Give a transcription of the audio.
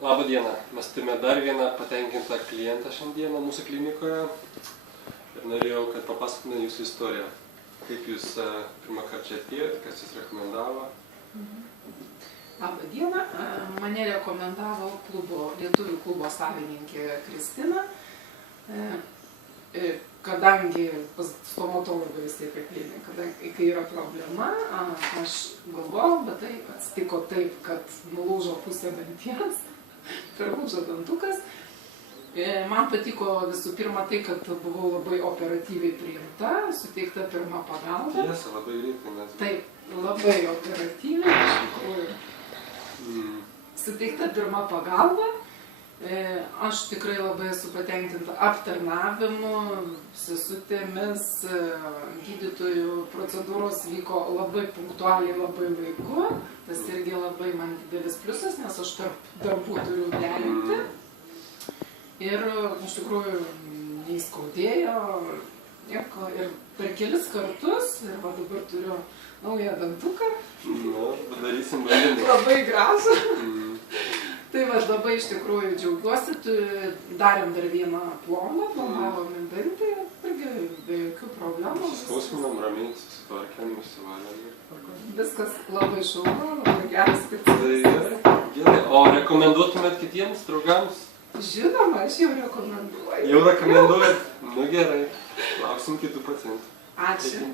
Labą dieną. Mes turime dar vieną patenkintą klientą šiandieną mūsų klinikoje. Ir norėjau, kad papasakotumėte jūsų istoriją. Kaip jūs pirmą kartą čia atėjote, kas jūs rekomendavo? Labą dieną. Mane rekomendavo lietuvių klubo savininkė Kristina. Kadangi pas stomatologą vis taip ateina, kai yra problema, aš galvojau, bet tai atsitiko taip, kad nulūžo pusė danties, perlūžo dantukas. Man patiko visų pirma tai, kad buvau labai operatyviai priimta, suteikta pirma pagalba. Tiesa, labai greitai mes. Taip, labai operatyviai, iš tikrųjų. Suteikta pirma pagalba. Aš tikrai labai esu patenkinta aptarnavimu, sesutėmis, gydytojų procedūros vyko labai punktualiai, labai laiku. Tas irgi labai man didelis pliusas, nes aš tarp darbų turiu derinti. Ir iš tikrųjų neįskaudėjo. Ir per kelis kartus, ir va dabar turiu naują dantuką. Padarysim bandymą. Labai gražų. Tai va, labai iš tikrųjų džiaugiuosi, darėm dar vieną plombą, plombavome dantį, irgi be jokių problemų. Suskausminom, ramiai susitvarkėm, išsivalėm. Viskas labai šaunu, labai geras specialistas. Gerai, o rekomenduotumėt kitiems draugams? Žinoma, aš jau rekomenduoju. Jau rekomenduojat? Nu gerai, lauksim kitų pacientų. Ačiū.